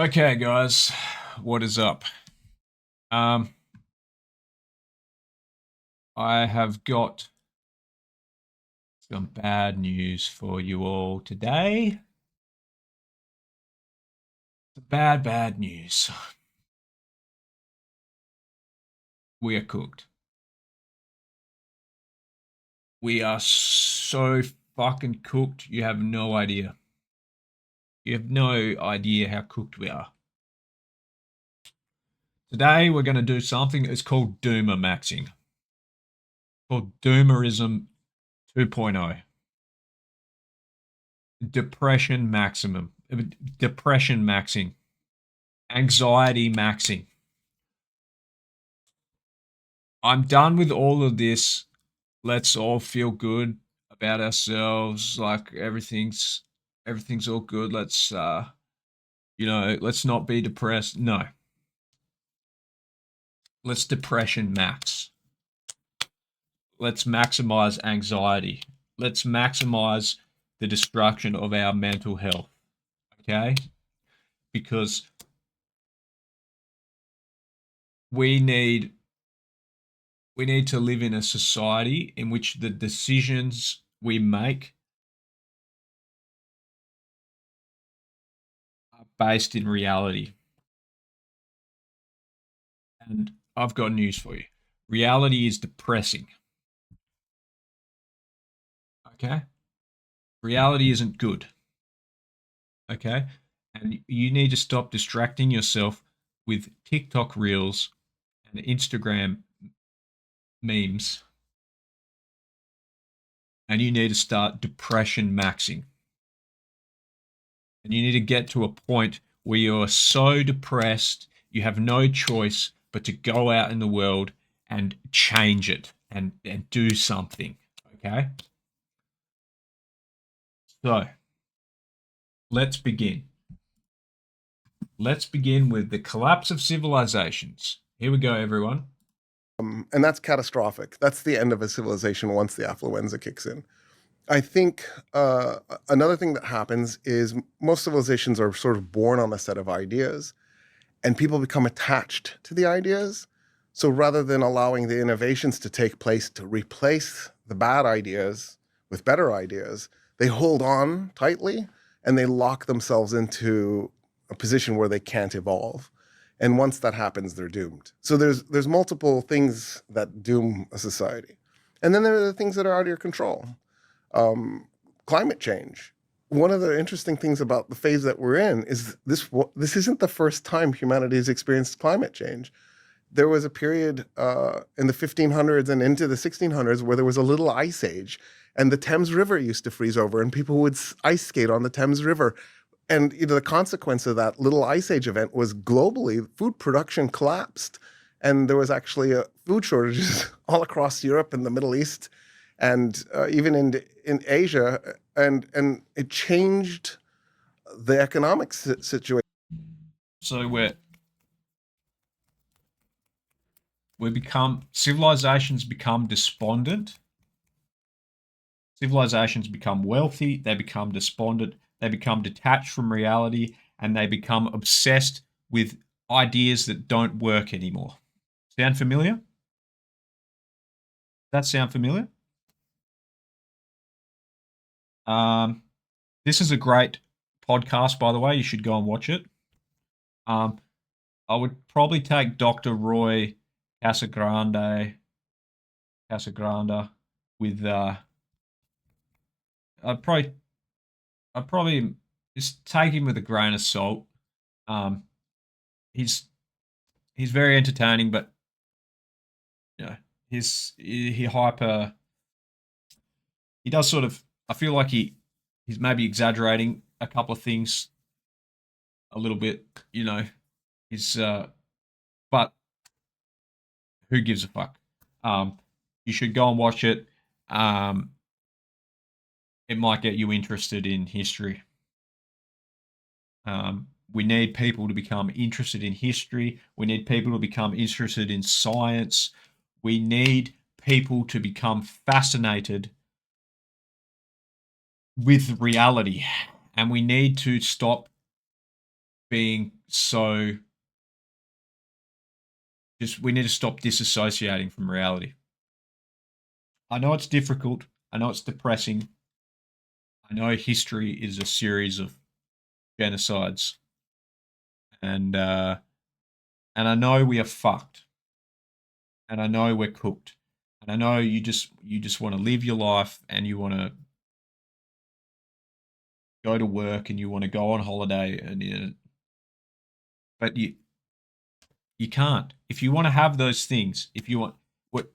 Okay, guys, what is up? Um, I have got some bad news for you all today. Bad, bad news. We are cooked. We are so fucking cooked. You have no idea. You have no idea how cooked we are. Today, we're going to do something that's called Doomer maxing, called Doomerism 2.0. Depression maximum, depression maxing, anxiety maxing. I'm done with all of this. Let's all feel good about ourselves. Like everything's all good. Let's not be depressed. No. Let's depression max. Let's maximize anxiety. Let's maximize the destruction of our mental health. Okay? Because we need we need to live in a society in which the decisions we make are based in reality. And I've got news for you. Reality is depressing. Okay? Reality isn't good. Okay? And you need to stop distracting yourself with TikTok reels and Instagram memes. And you need to start depression maxing. And you need to get to a point where you're so depressed, you have no choice but to go out in the world and change it and do something. Okay? So let's begin. Let's begin with the collapse of civilizations. Here we go, everyone. And that's catastrophic. That's the end of a civilization once the affluenza kicks in. I think another thing that happens is most civilizations are sort of born on a set of ideas, and people become attached to the ideas. So rather than allowing the innovations to take place to replace the bad ideas with better ideas, they hold on tightly and they lock themselves into a position where they can't evolve. And once that happens, they're doomed. So there's multiple things that doom a society. And then there are the things that are out of your control. Climate change. One of the interesting things about the phase that we're in is this isn't the first time humanity has experienced climate change. There was a period in the 1500s and into the 1600s where there was a little ice age, and the Thames River used to freeze over, and people would ice skate on the Thames River. And the consequence of that little ice age event was globally food production collapsed, and there was actually food shortages all across Europe and the Middle East, and even in Asia, and it changed the economic situation. So civilizations become despondent. Civilizations become wealthy, they become despondent, they become detached from reality, and they become obsessed with ideas that don't work anymore. Sound familiar? Does that sound familiar? Um, this is a great podcast, by the way. You should go and watch it. Um, I would probably take Dr. Roy Casagrande with I'd probably I'd probably just take him with a grain of salt. Um, he's he's very entertaining, but you know, he hyper he does sort of I feel like he's maybe exaggerating a couple of things a little bit, you know. He's but who gives a fuck? Um, you should go and watch it. Um, it might get you interested in history. We need people to become interested in history. We need people to become interested in science. We need people to become fascinated with reality. And we need to stop being So we need to stop disassociating from reality. I know it's difficult. I know it's depressing. I know history is a series of genocides, and I know we are fucked, and I know we're cooked, and I know you just want to live your life, and you want to go to work, and you want to go on holiday, and but you can't. If you want to have those things, if you want what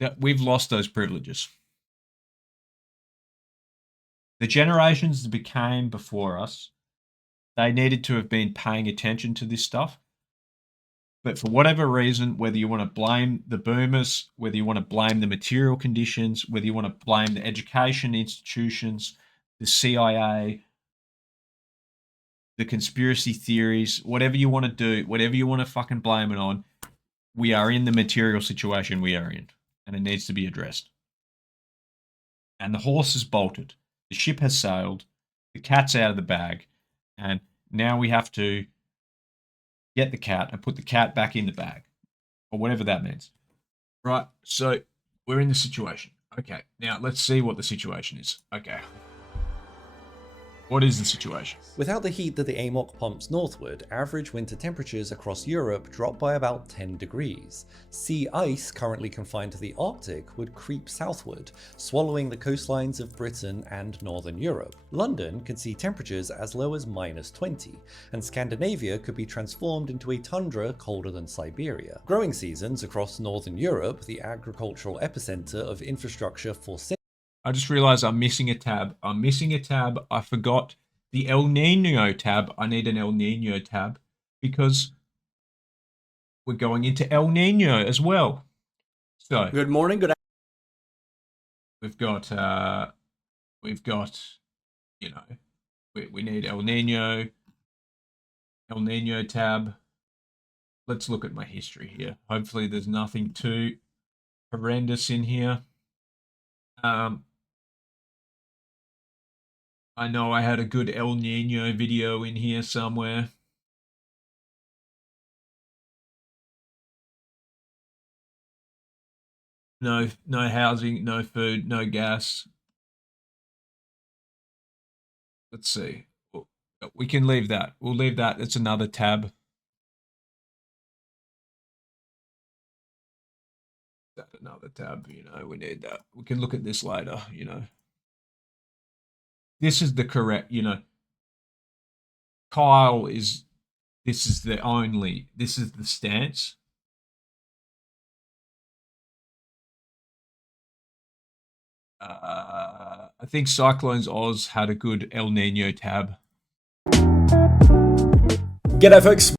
that we've lost those privileges. The generations that became before us, they needed to have been paying attention to this stuff. But for whatever reason, whether you want to blame the boomers, whether you want to blame the material conditions, whether you want to blame the education institutions, the CIA, the conspiracy theories, whatever you want to do, whatever you want to fucking blame it on, we are in the material situation we are in, and it needs to be addressed. And the horse has bolted, the ship has sailed, the cat's out of the bag, and now we have to get the cat and put the cat back in the bag, or whatever that means. Right, so we're in the situation. Okay, now let's see what the situation is. Okay. What is the situation? Without the heat that the AMOC pumps northward, average winter temperatures across Europe drop by about 10 degrees. Sea ice currently confined to the Arctic would creep southward, swallowing the coastlines of Britain and northern Europe. London could see temperatures as low as -20, and Scandinavia could be transformed into a tundra colder than Siberia. Growing seasons across northern Europe, the agricultural epicenter of infrastructure for I just realized I'm missing a tab. I forgot the El Nino tab. I need an El Nino tab because we're going into El Nino as well. So Good morning. Good. we've got you know, we need El Nino tab. Let's look at my history here. Hopefully there's nothing too horrendous in here. I know I had a good El Nino video in here somewhere. No housing, no food, no gas. Let's see. We can leave that. We'll leave that. It's another tab. That another tab, we need that. We can look at this later, This is the correct, Kyle this is the stance. I think Cyclones Oz had a good El Nino tab. G'day, folks.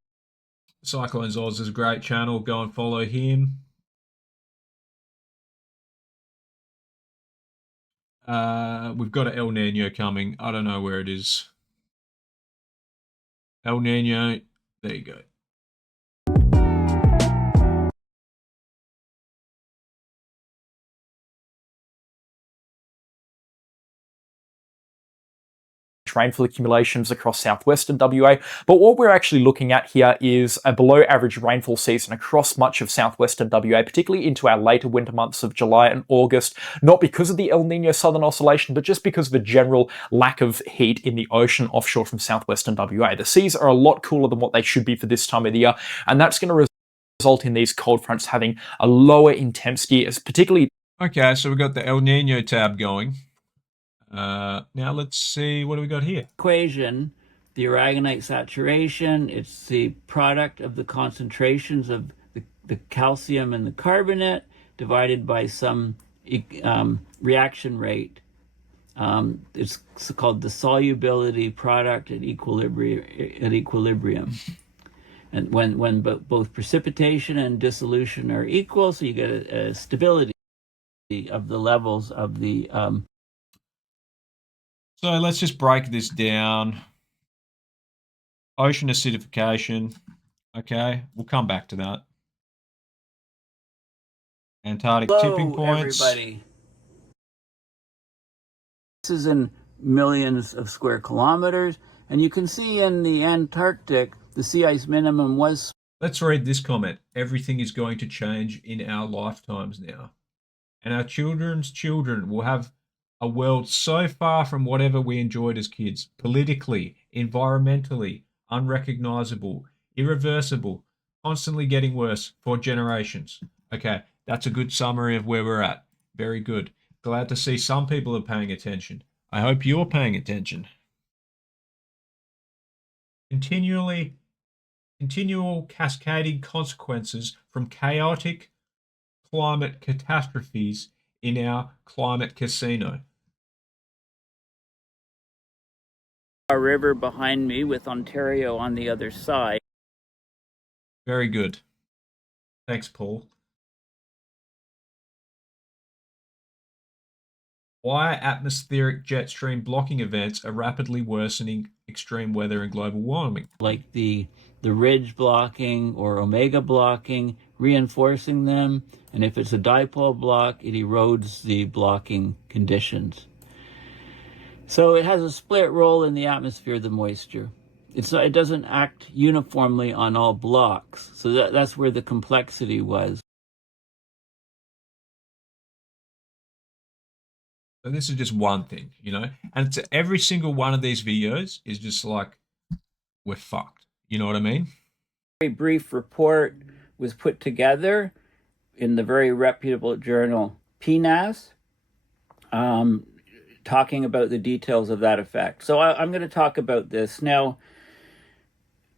Cyclones Oz is a great channel. Go and follow him. We've got an El Nino coming. I don't know where it is. El Nino. There you go. Rainfall accumulations across southwestern WA, but what we're actually looking at here is a below average rainfall season across much of southwestern WA, particularly into our later winter months of July and August, not because of the El Nino Southern Oscillation, but just because of the general lack of heat in the ocean offshore from southwestern WA. The seas are a lot cooler than what they should be for this time of the year, and that's going to result in these cold fronts having a lower intensity, as particularly... Okay, so we've got the El Nino tab going. Now let's see, what do we got here? Equation, the aragonite saturation, it's the product of the concentrations of the calcium and the carbonate divided by some reaction rate. It's called the solubility product at equilibrium. And when both precipitation and dissolution are equal, so you get a stability of the levels of the So let's just break this down. Ocean acidification. Okay, we'll come back to that. Antarctic tipping points. Everybody. This is in millions of square kilometers. And you can see in the Antarctic, the sea ice minimum was. Let's read this comment. Everything is going to change in our lifetimes now. And our children's children will have a world so far from whatever we enjoyed as kids, politically, environmentally, unrecognizable, irreversible, constantly getting worse for generations. Okay, that's a good summary of where we're at. Very good. Glad to see some people are paying attention. I hope you're paying attention. Continual cascading consequences from chaotic climate catastrophes in our climate casino. Our river behind me with Ontario on the other side. Very good. Thanks, Paul. Why atmospheric jet stream blocking events are rapidly worsening extreme weather and global warming. Like the ridge blocking or omega blocking, reinforcing them. And if it's a dipole block, it erodes the blocking conditions. So it has a split role in the atmosphere, the moisture. It doesn't act uniformly on all blocks. So that's where the complexity was. So this is just one thing, you know, and it's every single one of these videos is just like, we're fucked. You know what I mean? A brief report was put together in the very reputable journal PNAS, talking about the details of that effect. So I'm going to talk about this now.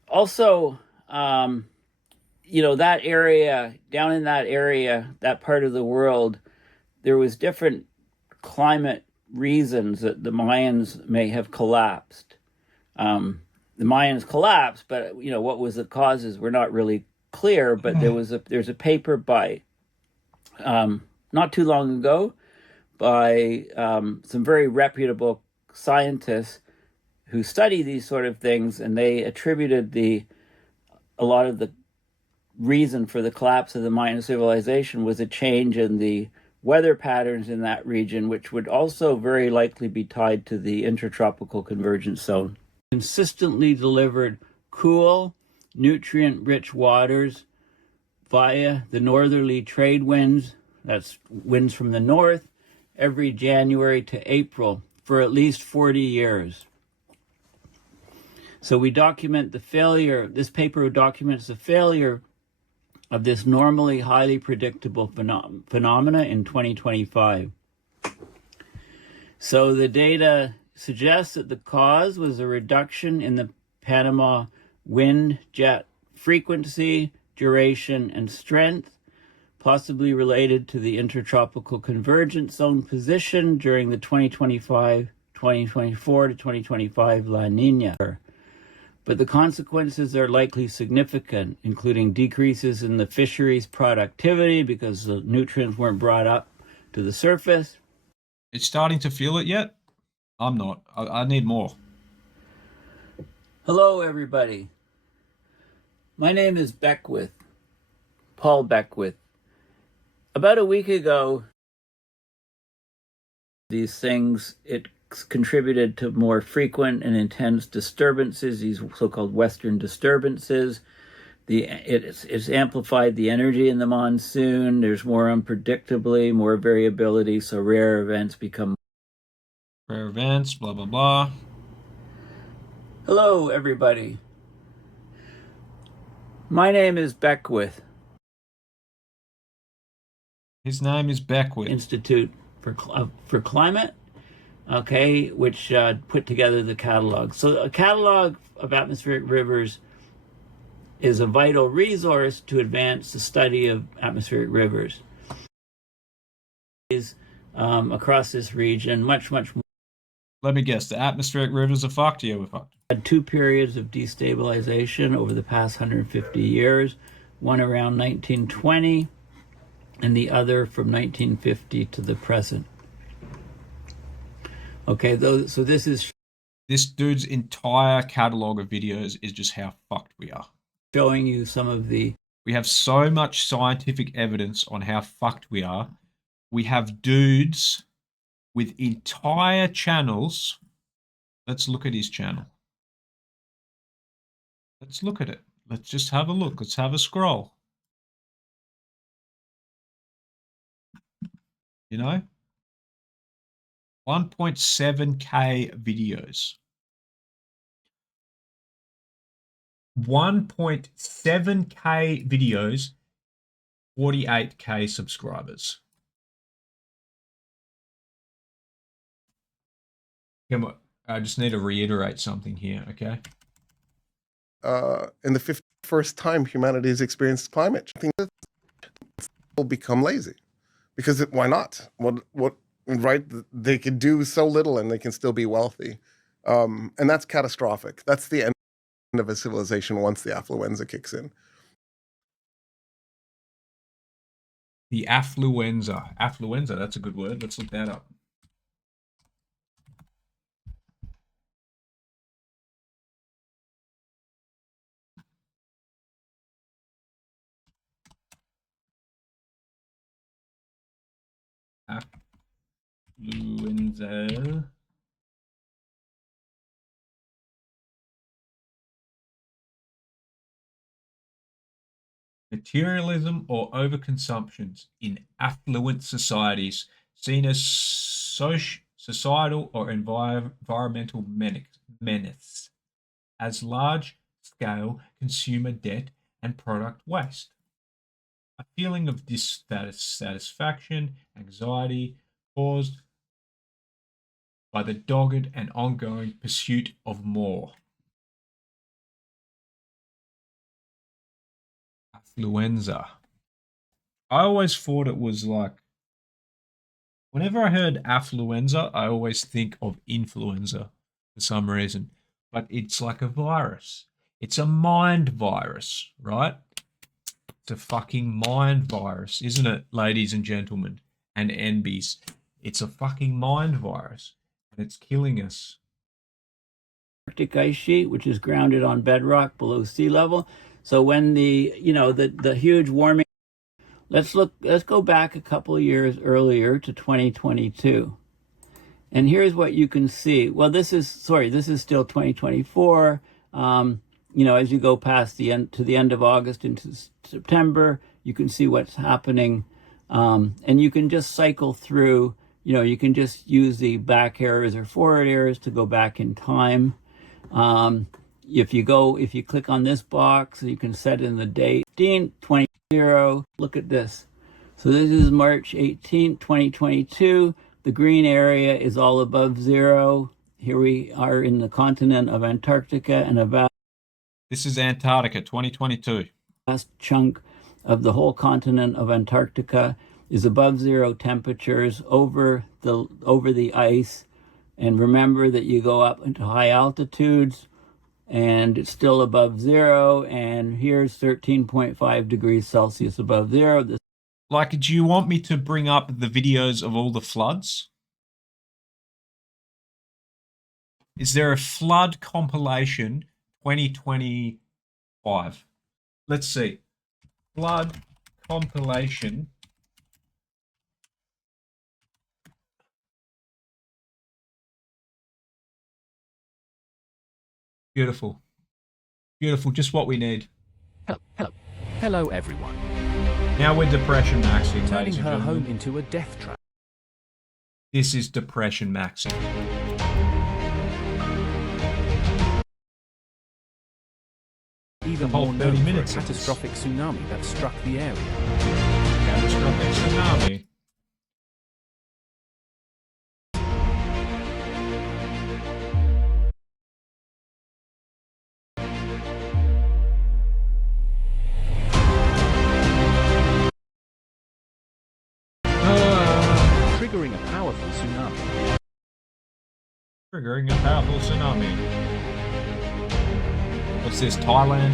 Also, you know, that area, down in that area, that part of the world, there was different climate reasons that the Mayans may have collapsed. The Mayans collapsed, but you know what was the causes were not really clear. But there's a paper by not too long ago by some very reputable scientists who study these sort of things, and they attributed a lot of the reason for the collapse of the Mayan civilization was a change in the weather patterns in that region, which would also very likely be tied to the intertropical convergence zone. Consistently delivered cool, nutrient-rich waters via the northerly trade winds, that's winds from the north, every January to April for at least 40 years. So we document the failure, this paper documents the failure of this normally highly predictable phenomena in 2025. So the data suggests that the cause was a reduction in the Panama wind jet frequency, duration, and strength, possibly related to the intertropical convergence zone position during the 2024 to 2025 La Nina. But the consequences are likely significant, including decreases in the fisheries productivity because the nutrients weren't brought up to the surface. It's starting to feel it yet? I'm not. I need more. Hello, everybody. My name is Beckwith, Paul Beckwith. About a week ago, these things, it contributed to more frequent and intense disturbances, these so-called Western disturbances. It's amplified the energy in the monsoon. There's more unpredictably, more variability, so rare events become. Rare events, blah, blah, blah. Hello, everybody. My name is Beckwith. His name is Beckwith. Institute for Climate. Okay, which put together the catalog. So a catalog of atmospheric rivers is a vital resource to advance the study of atmospheric rivers. Across this region, much more. Let me guess, the atmospheric rivers are fucked? Yeah, we're fucked. Had two periods of destabilization over the past 150 years, one around 1920 and the other from 1950 to the present. Okay, so this dude's entire catalog of videos is just how fucked we are. Showing you some of the. We have so much scientific evidence on how fucked we are. We have dudes with entire channels Let's look at his channel. Let's look at it. Let's just have a look. Let's have a scroll. You know? 1.7K videos. 1.7K videos, 48K subscribers. Come on. I just need to reiterate something here, okay? In the 51st time humanity has experienced climate change, I think that will become lazy because why not? What right? They can do so little and they can still be wealthy, and that's catastrophic. That's the end of a civilization once the affluenza kicks in. The affluenza. Affluenza, that's a good word. Let's look that up. Affluenza. Materialism or overconsumptions in affluent societies seen as societal or environmental menace, as large-scale consumer debt and product waste. A feeling of dissatisfaction, anxiety caused by the dogged and ongoing pursuit of more. Affluenza. I always thought it was like, whenever I heard affluenza, I always think of influenza for some reason. But it's like a virus. It's a mind virus, right? It's a fucking mind virus, isn't it, ladies and gentlemen and NBs? It's a fucking mind virus, and it's killing us. Arctic ice sheet, which is grounded on bedrock below sea level. So when the huge warming, let's go back a couple of years earlier to 2022. And here's what you can see. Well, this is still 2024. As you go past the end of August into September, you can see what's happening. And you can just cycle through, you can just use the back arrows or forward arrows to go back in time. If you click on this box, you can set in the date 20. Look at this. So this is March 18th, 2022. The green area is all above zero. Here we are in the continent of Antarctica, and about this is Antarctica 2022. Last chunk of the whole continent of Antarctica is above zero temperatures over the ice. And remember that you go up into high altitudes and it's still above zero. And here's 13.5 degrees Celsius above zero. Like, do you want me to bring up the videos of all the floods? Is there a flood compilation 2025? Let's see. Flood compilation. Beautiful. Beautiful, just what we need. Hello everyone. Now we're depression maxing, Turning ladies and her gentlemen. home into a death trap. This is depression maxing. Even whole more 30 known minutes for a of this. catastrophic tsunami that struck the area. Catastrophic tsunami. Triggering a powerful tsunami. Triggering a powerful tsunami. What's this, Thailand?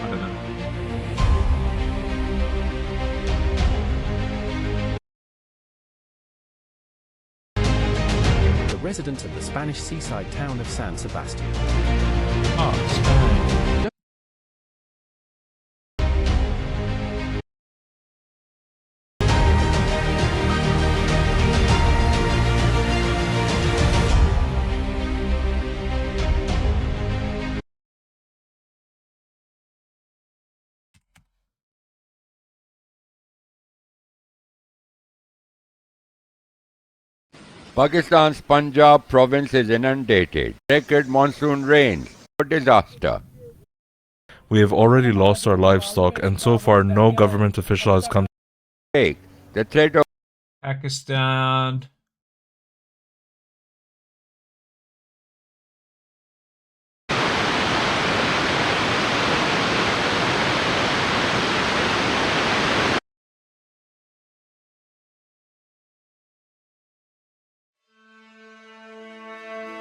I don't know. The residents of the Spanish seaside town of San Sebastian. Oh, Spain. Pakistan's Punjab province is inundated. Record monsoon rains. A disaster. We have already lost our livestock, and so far no government official has come. The threat of Pakistan.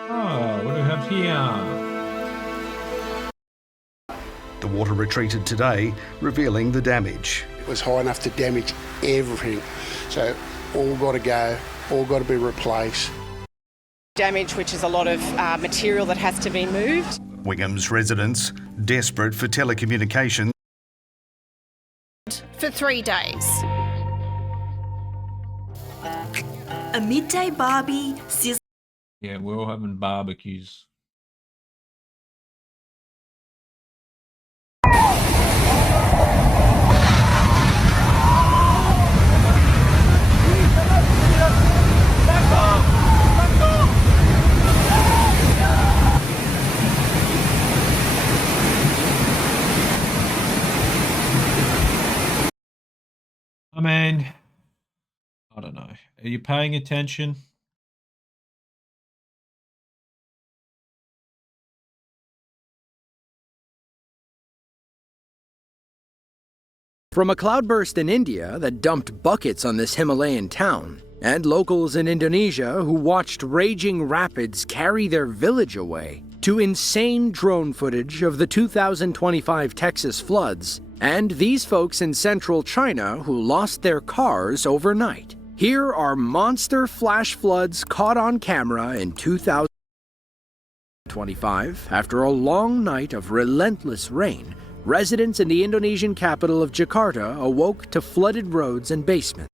Oh, what do we have here? The water retreated today, revealing the damage. It was high enough to damage everything. So all got to go, all got to be replaced. Damage, which is a lot of material that has to be moved. Wingham's residents, desperate for telecommunications. For 3 days. A midday barbie sizzle. Yeah, we're all having barbecues. I mean, I don't know. Are you paying attention? From a cloudburst in India that dumped buckets on this Himalayan town, and locals in Indonesia who watched raging rapids carry their village away, to insane drone footage of the 2025 Texas floods, and these folks in central China who lost their cars overnight. Here are monster flash floods caught on camera in 2025 after a long night of relentless rain. Residents in the Indonesian capital of Jakarta awoke to flooded roads and basements.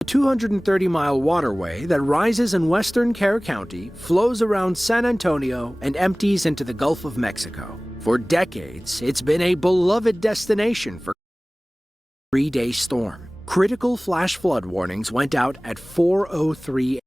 The 230-mile waterway that rises in western Kerr County flows around San Antonio and empties into the Gulf of Mexico. For decades, it's been a beloved destination for a 3-day storm. Critical flash flood warnings went out at 4:03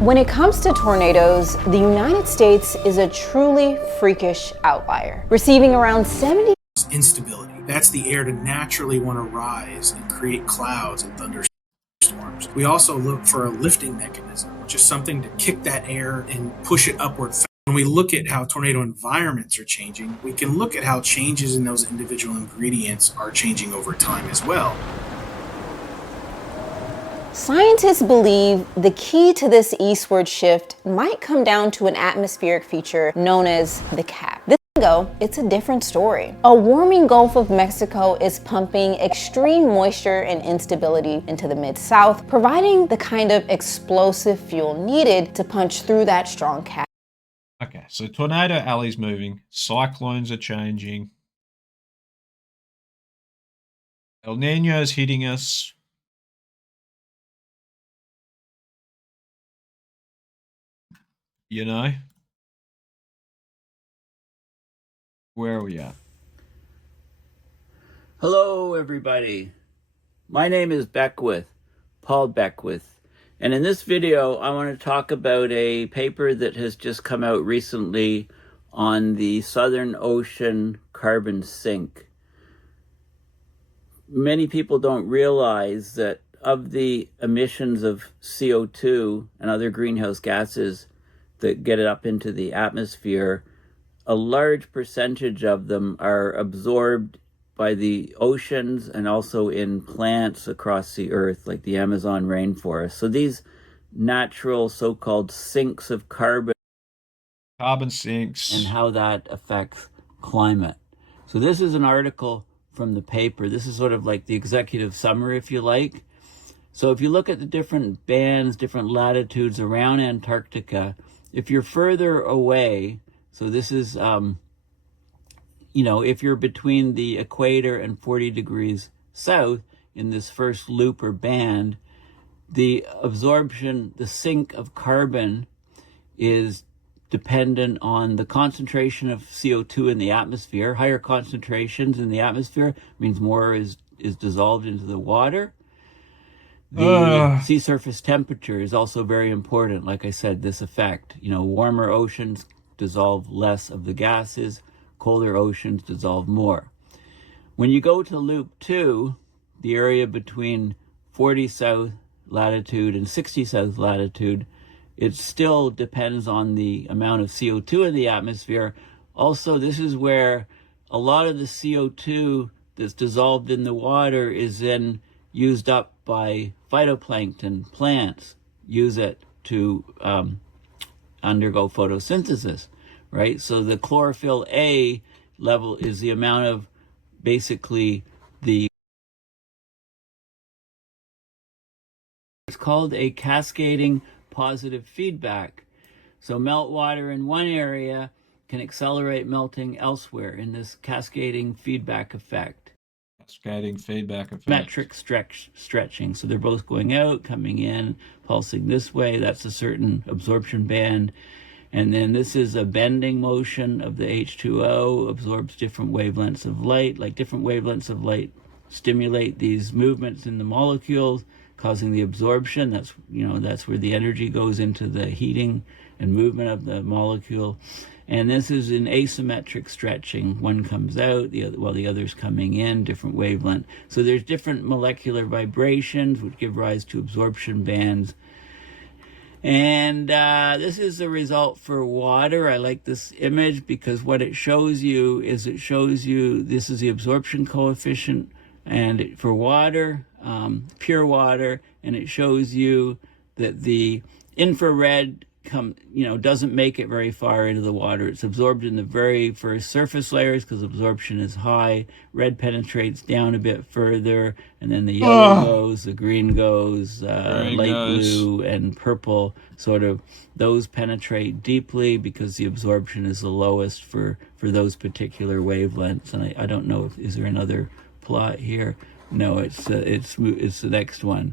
When it comes to tornadoes, the United States is a truly freakish outlier, receiving around 70 instability. That's the air to naturally want to rise and create clouds and thunderstorms. We also look for a lifting mechanism, which is something to kick that air and push it upward. When we look at how tornado environments are changing, we can look at how changes in those individual ingredients are changing over time as well. Scientists believe the key to this eastward shift might come down to an atmospheric feature known as the cap. This go, it's a different story. A warming Gulf of Mexico is pumping extreme moisture and instability into the mid-south, providing the kind of explosive fuel needed to punch through that strong cap. Okay, so Tornado Alley's moving, cyclones are changing, El Nino's hitting us. You know? Where are we at? Hello, everybody. My name is Beckwith, Paul Beckwith. And in this video, I want to talk about a paper that has just come out recently on the Southern Ocean carbon sink. Many people don't realize that of the emissions of CO2 and other greenhouse gases that get it up into the atmosphere, a large percentage of them are absorbed by the oceans and also in plants across the earth, like the Amazon rainforest. So these natural so-called sinks of carbon sinks, and how that affects climate. So this is an article from the paper. This is sort of like the executive summary, if you like. So if you look at the different bands, different latitudes around Antarctica, if you're further away, so this is, if you're between the equator and 40 degrees south in this first loop or band, the absorption, the sink of carbon is dependent on the concentration of CO2 in the atmosphere. Higher concentrations in the atmosphere means more is dissolved into the water. The sea surface temperature is also very important. Like I said, this effect, warmer oceans dissolve less of the gases, colder oceans dissolve more. When you go to loop 2, the area between 40 south latitude and 60 south latitude, it still depends on the amount of CO2 in the atmosphere. Also, this is where a lot of the CO2 that's dissolved in the water is then used up by phytoplankton. Plants use it to undergo photosynthesis, right? So the chlorophyll A level is the amount of basically it's called a cascading positive feedback. So meltwater in one area can accelerate melting elsewhere in this cascading feedback effect. Metric stretching. So they're both going out, coming in, pulsing this way. That's a certain absorption band. And then this is a bending motion of the H2O, absorbs different wavelengths of light. Like different wavelengths of light stimulate these movements in the molecules, causing the absorption. That's where the energy goes into the heating and movement of the molecule. And this is an asymmetric stretching. One comes out, the other's coming in, different wavelength. So there's different molecular vibrations which give rise to absorption bands. And this is the result for water. I like this image because what it shows you is this is the absorption coefficient and for water, pure water, and it shows you that the infrared doesn't make it very far into the water. It's absorbed in the very first surface layers because absorption is high. Red penetrates down a bit further, and then the yellow goes, the green goes, light blue and purple, those penetrate deeply because the absorption is the lowest for those particular wavelengths. And I don't know is there another plot here? No, it's the next one.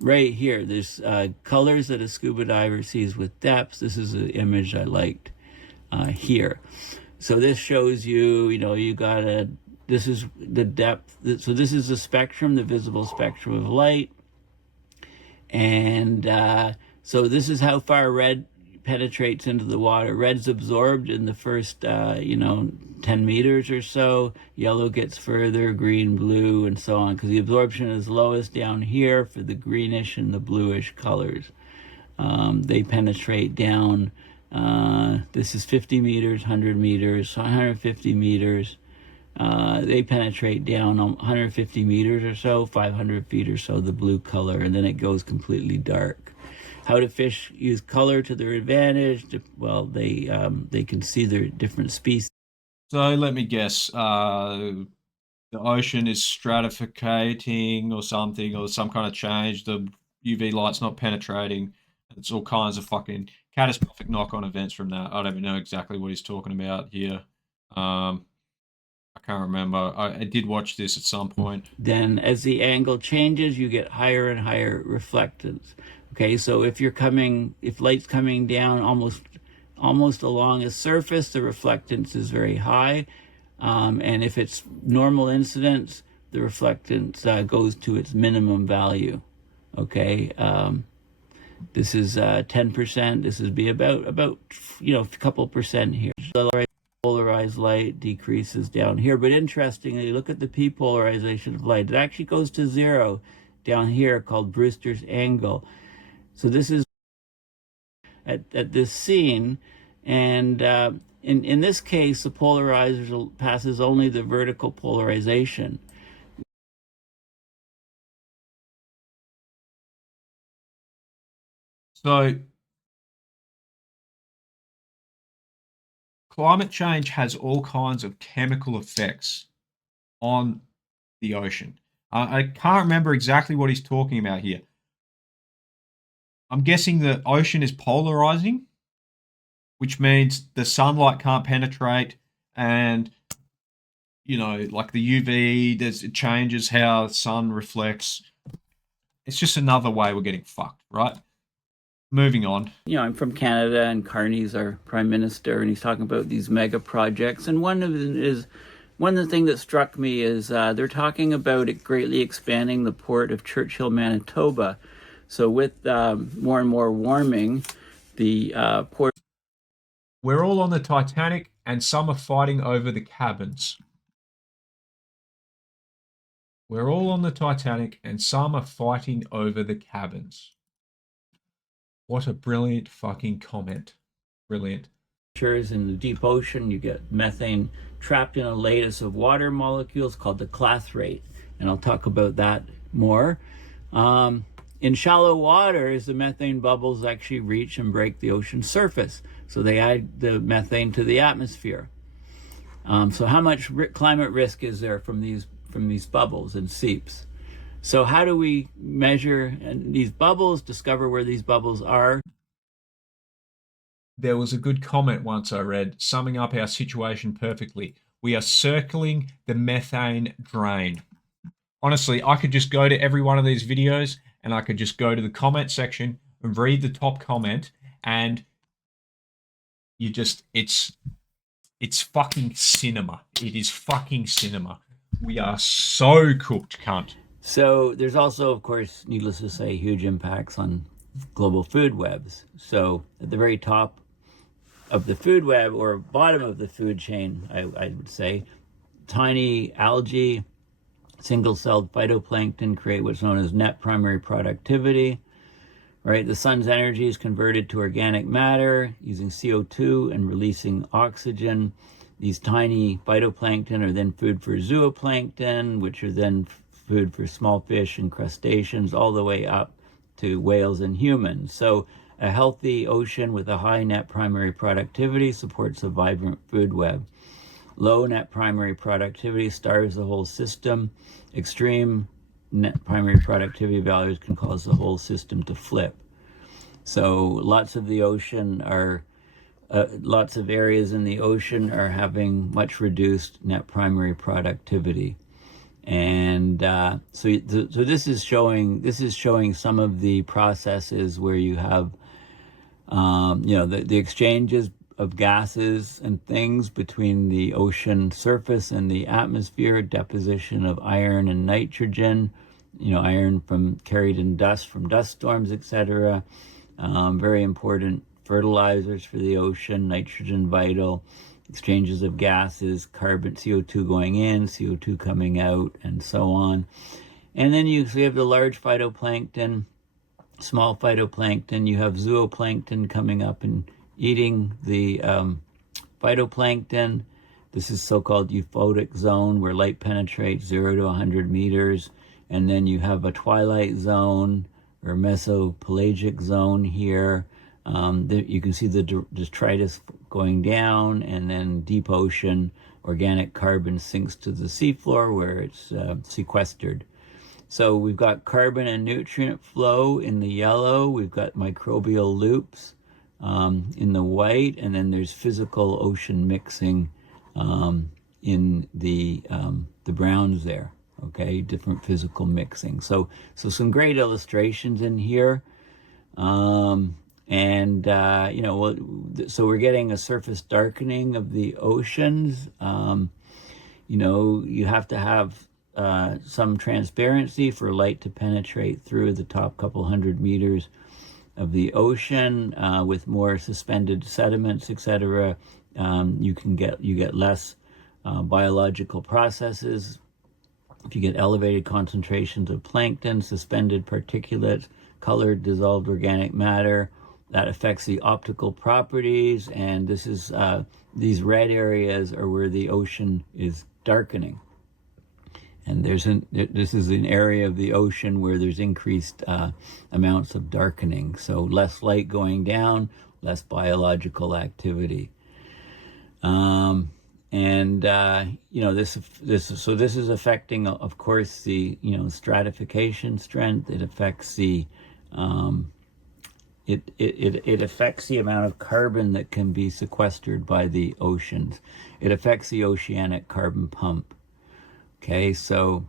Right here, there's colors that a scuba diver sees with depths. This is an image I liked here. So this shows you, this is the depth. So this is the spectrum, the visible spectrum of light. And so this is how far red penetrates into the water. Red's absorbed in the first, 10 meters or so. Yellow gets further, green, blue, and so on, because the absorption is lowest down here for the greenish and the bluish colors. They penetrate down. This is 50 meters, 100 meters, 150 meters. They penetrate down 150 meters or so, 500 feet or so, the blue color, and then it goes completely dark. How do fish use color to their advantage? Well, they can see their different species. So let me guess. The ocean is stratificating or something, or some kind of change. The UV light's not penetrating. It's all kinds of fucking catastrophic knock-on events from that. I don't even know exactly what he's talking about here. I can't remember. I did watch this at some point. Then as the angle changes, you get higher and higher reflectance. Okay, so if light's coming down almost along a surface, the reflectance is very high. And if it's normal incidence, the reflectance goes to its minimum value. Okay, This is 10%. This would be about a couple percent here. Polarized light decreases down here, but interestingly, look at the p-polarization of light. It actually goes to 0 down here, called Brewster's angle. So this is at this scene, and in this case, the polarizer passes only the vertical polarization. So climate change has all kinds of chemical effects on the ocean. I can't remember exactly what he's talking about here. I'm guessing the ocean is polarizing, which means the sunlight can't penetrate, and like the UV, it changes how the sun reflects. It's just another way we're getting fucked, right? Moving on. I'm from Canada, and Carney's our prime minister, and he's talking about these mega projects. And one of the things that struck me is they're talking about it greatly expanding the port of Churchill, Manitoba. So with more and more warming, the port. We're all on the Titanic, and some are fighting over the cabins. We're all on the Titanic, and some are fighting over the cabins. What a brilliant fucking comment. Brilliant. In the deep ocean, you get methane trapped in a lattice of water molecules called the clathrate, and I'll talk about that more. In shallow waters, the methane bubbles actually reach and break the ocean surface, so they add the methane to the atmosphere. So how much climate risk is there from these bubbles and seeps? So how do we measure these bubbles, discover where these bubbles are? There was a good comment once I read, summing up our situation perfectly. We are circling the methane drain. Honestly, I could just go to every one of these videos, and I could just go to the comment section and read the top comment, and it's fucking cinema. It is fucking cinema. We are so cooked, cunt. So there's also, of course, needless to say, huge impacts on global food webs. So at the very top of the food web, or bottom of the food chain, I would say, tiny algae, single-celled phytoplankton create what's known as net primary productivity. Right, the sun's energy is converted to organic matter using CO2 and releasing oxygen. These tiny phytoplankton are then food for zooplankton, which are then food for small fish and crustaceans, all the way up to whales and humans. So a healthy ocean with a high net primary productivity supports a vibrant food web. Low net primary productivity starves the whole system. Extreme net primary productivity values can cause the whole system to flip. So lots of areas in the ocean are having much reduced net primary productivity. And so this is showing some of the processes where you have the exchanges of gases and things between the ocean surface and the atmosphere, deposition of iron and nitrogen, iron carried in dust from dust storms, etc. Very important fertilizers for the ocean, nitrogen vital. Exchanges of gases, carbon, CO2 going in, CO2 coming out, and so on. And then you have the large phytoplankton, small phytoplankton. You have zooplankton coming up and eating the phytoplankton. This is so-called euphotic zone, where light penetrates 0 to 100 meters. And then you have a twilight zone or mesopelagic zone here. You can see the detritus going down, and then deep ocean organic carbon sinks to the seafloor where it's sequestered. So we've got carbon and nutrient flow in the yellow. We've got microbial loops in the white, and then there's physical ocean mixing in the browns there. Okay, different physical mixing. So some great illustrations in here. So we're getting a surface darkening of the oceans. You have to have some transparency for light to penetrate through the top couple hundred meters the ocean with more suspended sediments, etc. You get less biological processes. If you get elevated concentrations of plankton, suspended particulate, colored dissolved organic matter, that affects the optical properties, and this is these red areas are where the ocean is darkening. And this is an area of the ocean where there's increased amounts of darkening. So less light going down, less biological activity. This is affecting, of course, the stratification strength. It affects the it affects the amount of carbon that can be sequestered by the oceans. It affects the oceanic carbon pump. Okay, so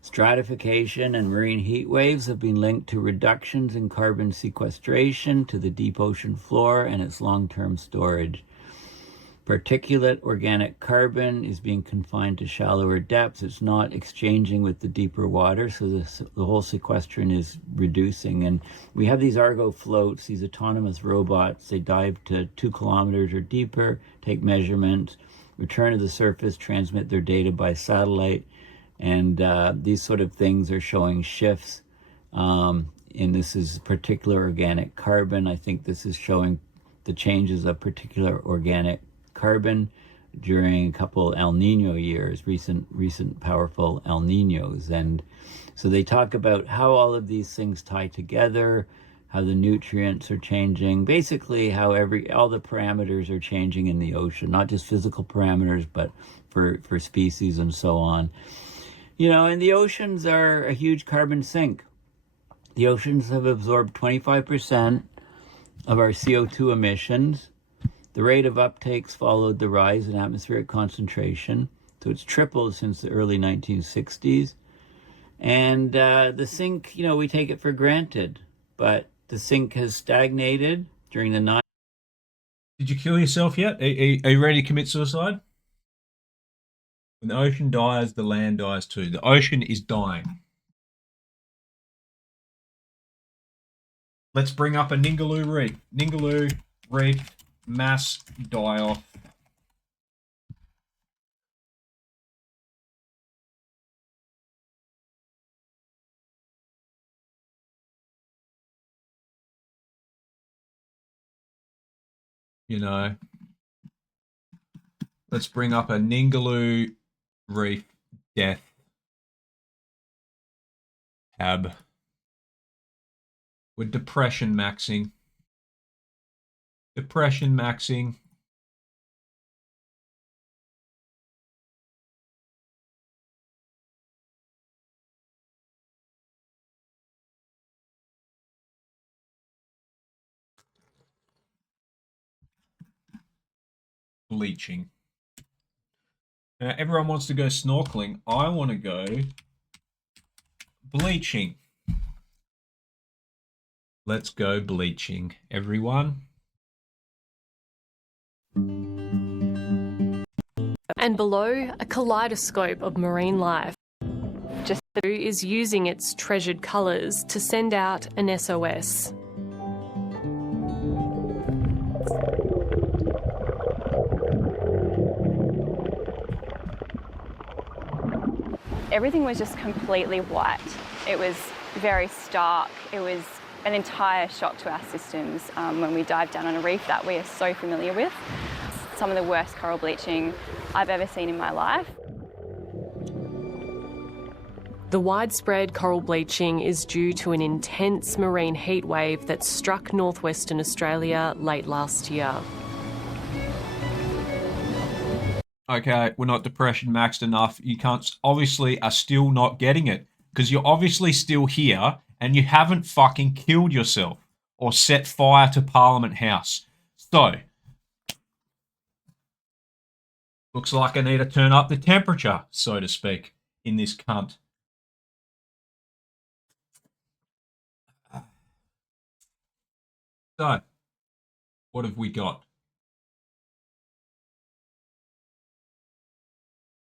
stratification and marine heat waves have been linked to reductions in carbon sequestration to the deep ocean floor and its long-term storage. Particulate organic carbon is being confined to shallower depths. It's not exchanging with the deeper water, so the whole sequestration is reducing. And we have these Argo floats, these autonomous robots. They dive to 2 kilometers or deeper, take measurements, return to the surface, transmit their data by satellite. And these sort of things are showing shifts. And this is particular organic carbon. I think this is showing the changes of particular organic carbon during a couple El Nino years, recent powerful El Ninos. And so they talk about how all of these things tie together, how the nutrients are changing, basically how all the parameters are changing in the ocean, not just physical parameters, but for species and so on. And the oceans are a huge carbon sink. The oceans have absorbed 25% of our CO2 emissions. The rate of uptakes followed the rise in atmospheric concentration, so it's tripled since the early 1960s. And the sink, we take it for granted, but the sink has stagnated during the 90s. Did you kill yourself yet? Are you ready to commit suicide? When the ocean dies, the land dies too. The ocean is dying. Let's bring up a Ningaloo Reef. Ningaloo Reef mass die-off. Let's bring up a Ningaloo Reef death tab with depression maxing. Depression maxing. Bleaching. Now, everyone wants to go snorkeling. I want to go bleaching. Let's go bleaching, everyone. And below, a kaleidoscope of marine life. Just is using its treasured colours to send out an SOS. Everything was just completely white. It was very stark. It was an entire shock to our systems when we dive down on a reef that we are so familiar with. Some of the worst coral bleaching I've ever seen in my life. The widespread coral bleaching is due to an intense marine heat wave that struck northwestern Australia late last year. Okay, we're not depression maxed enough. You can't, obviously are still not getting it because you're obviously still here and you haven't fucking killed yourself or set fire to Parliament House. So, looks like I need to turn up the temperature, so to speak, in this cunt. So, what have we got?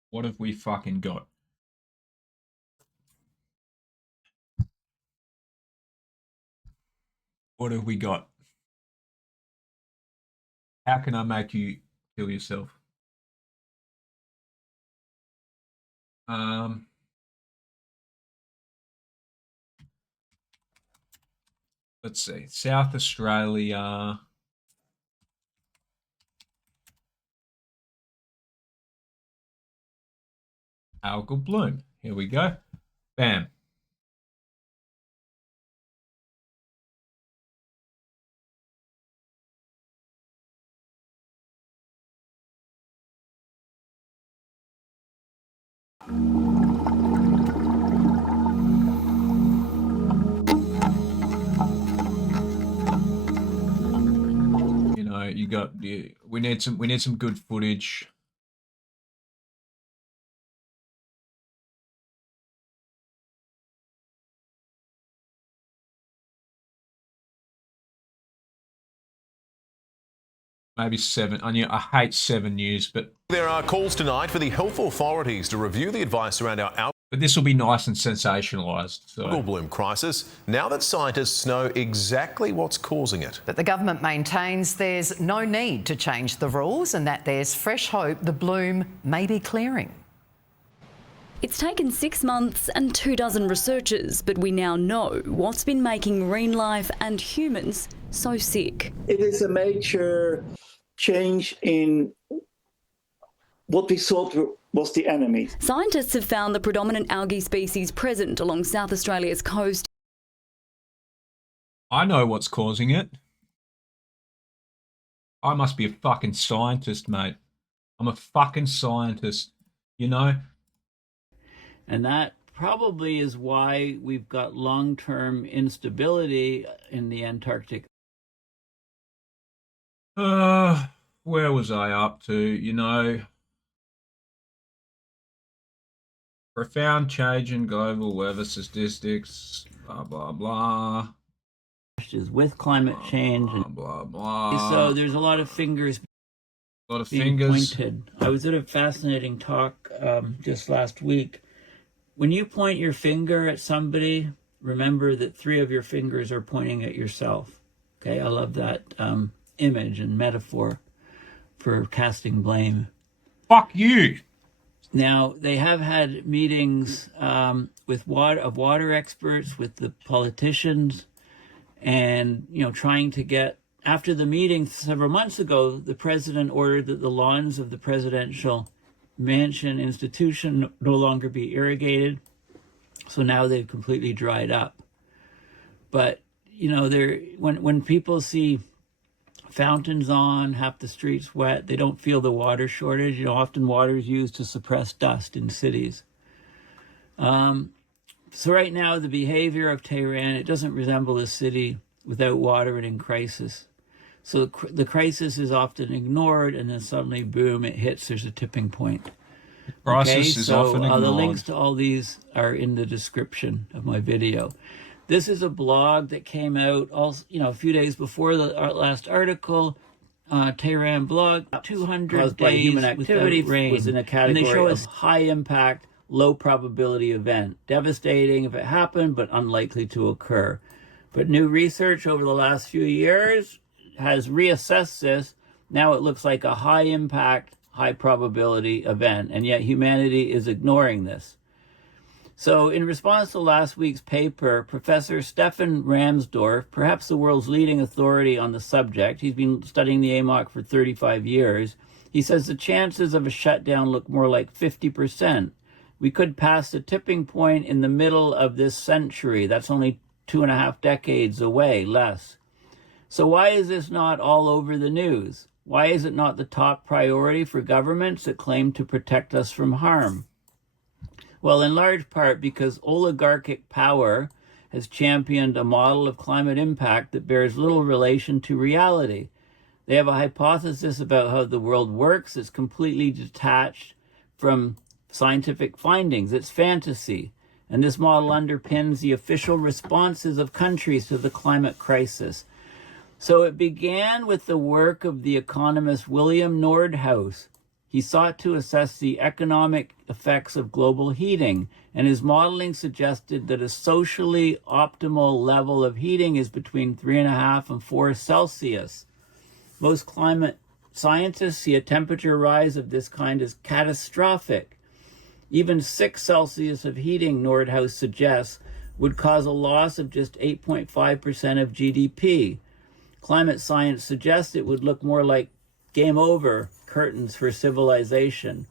What have we fucking got? What have we got? How can I make you kill yourself? Let's see. South Australia. Algal bloom. Here we go. Bam. You know, you got we need some good footage. Maybe 7. I hate 7 News, but There are calls tonight for the health authorities to review the advice around our but this will be nice and sensationalized. So. algal bloom crisis, now that scientists know exactly what's causing it. But the government maintains there's no need to change the rules and that there's fresh hope the bloom may be clearing. It's taken 6 months and 24 researchers, but we now know what's been making marine life and humans so sick. It is a major change in what we thought was the enemy. Scientists have found the predominant algae species present along South Australia's coast. I know what's causing it. I must be a fucking scientist, mate. I'm a fucking scientist, you know? And that probably is why we've got long-term instability in the Antarctic. Where was I up to? You know, profound change in global weather statistics, blah, blah, blah. Is with climate change and blah, blah. So there's a lot of fingers being pointed. I was at a fascinating talk just last week. When you point your finger at somebody, remember that 3 of your fingers are pointing at yourself. Okay, I love that image and metaphor for casting blame. Fuck you. Now, they have had meetings with water experts, with the politicians, and, you know, trying to get, after the meeting several months ago, the president ordered that the lawns of the presidential mansion institution no longer be irrigated. So now they've completely dried up. But, you know, when people see fountains on, half the streets wet, they don't feel the water shortage. You know, often water is used to suppress dust in cities. So right now, the behavior of Tehran, it doesn't resemble a city without water and in crisis. So the crisis is often ignored, and then suddenly, boom, it hits. There's a tipping point. Crisis is often ignored. The links to all these are in the description of my video. This is a blog that came out, also, you know, a few days before the last article. Tehran blog, 200 days human activity rain was in a category, and they show us high impact, low probability event, devastating if it happened, but unlikely to occur. But new research over the last few years has reassessed this. Now it looks like a high impact, high probability event, and yet humanity is ignoring this. So in response to last week's paper, Professor Stefan Ramsdorf, perhaps the world's leading authority on the subject, he's been studying the AMOC for 35 years, he says the chances of a shutdown look more like 50%. We could pass the tipping point in the middle of this century. That's only 2.5 decades away, less. So why is this not all over the news? Why is it not the top priority for governments that claim to protect us from harm? Well, in large part because oligarchic power has championed a model of climate impact that bears little relation to reality. They have a hypothesis about how the world works that's completely detached from scientific findings. It's fantasy. And this model underpins the official responses of countries to the climate crisis. So it began with the work of the economist William Nordhaus, He sought to assess the economic effects of global heating, and his modeling suggested that a socially optimal level of heating is between 3.5 and 4 Celsius. Most climate scientists see a temperature rise of this kind as catastrophic. Even 6 Celsius of heating, Nordhaus suggests, would cause a loss of just 8.5% of GDP. Climate science suggests it would look more like game over, curtains for civilization.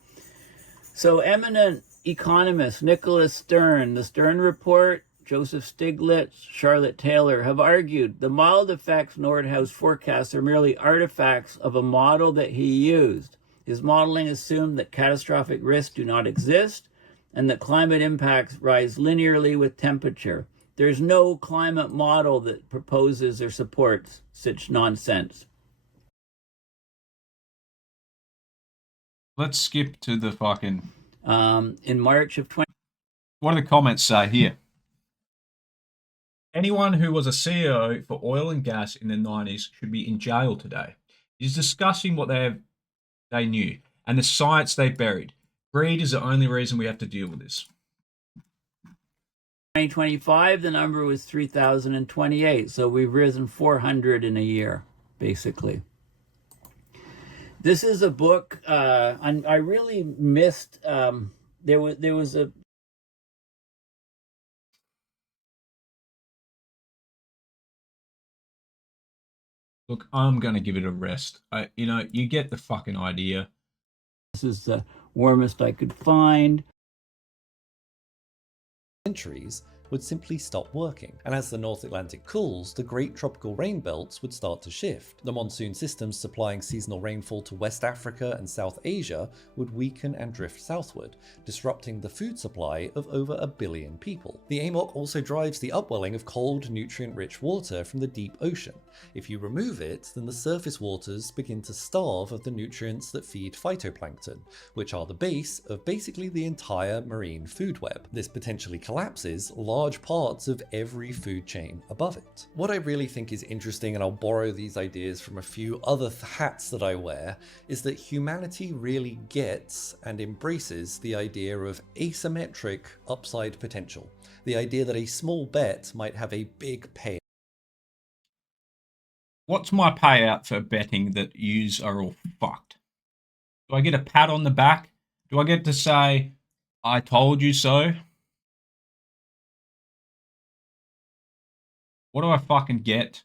So eminent economists Nicholas Stern, the Stern Report, Joseph Stiglitz, Charlotte Taylor have argued the mild effects Nordhaus forecasts are merely artifacts of a model that he used. His modeling assumed that catastrophic risks do not exist and that climate impacts rise linearly with temperature. There's no climate model that proposes or supports such nonsense. Let's skip to the fucking... In March of 20... What do the comments say here? Anyone who was a CEO for oil and gas in the 90s should be in jail today. He's discussing what they knew and the science they buried. Greed is the only reason we have to deal with this. 2025, the number was 3,028. So we've risen 400 in a year, basically. This is a book I really missed. There was a... Look, I'm going to give it a rest. You get the fucking idea. This is the warmest I could find. Centuries would simply stop working, and as the North Atlantic cools, the great tropical rain belts would start to shift. The monsoon systems supplying seasonal rainfall to West Africa and South Asia would weaken and drift southward, disrupting the food supply of over 1 billion people. The AMOC also drives the upwelling of cold, nutrient-rich water from the deep ocean. If you remove it, then the surface waters begin to starve of the nutrients that feed phytoplankton, which are the base of basically the entire marine food web. This potentially collapses large parts of every food chain above it. What I really think is interesting, and I'll borrow these ideas from a few other hats that I wear, is that humanity really gets and embraces the idea of asymmetric upside potential. The idea that a small bet might have a big payout. What's my payout for betting that yous are all fucked? Do I get a pat on the back? Do I get to say, I told you so? What do I fucking get?